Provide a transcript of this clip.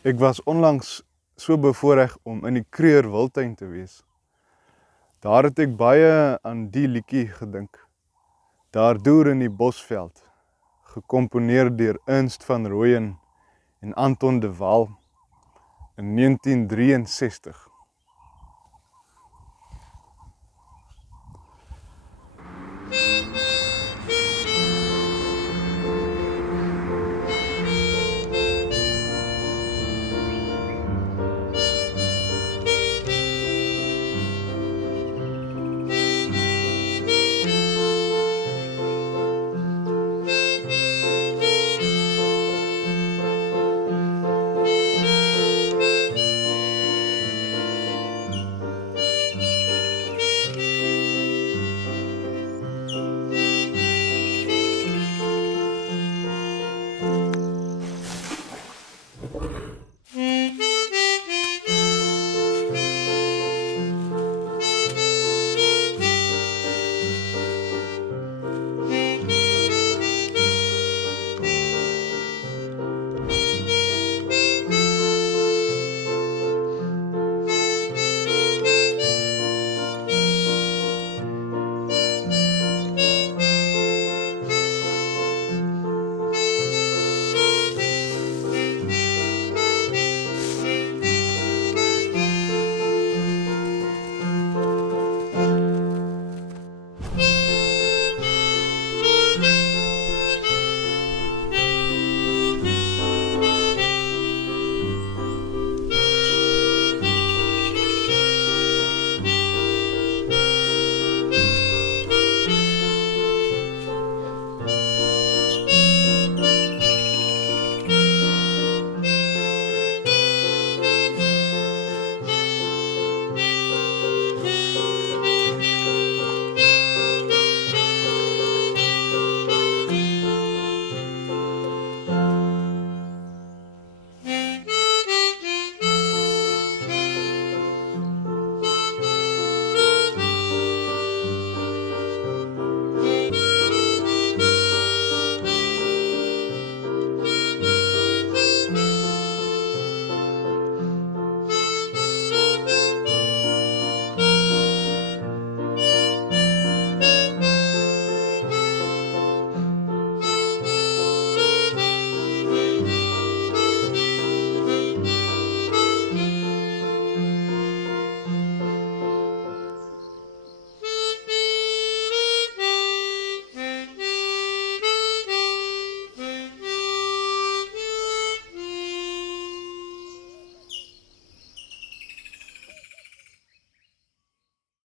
Ek was onlangs so bevoorreg om in die Kruger Wildtuin te wees. Daar het ek baie aan die liedjie gedink. Daar deur in die Bosveld, gekomponeer deur Ernst van Rooyen en Anton de Waal in 1963.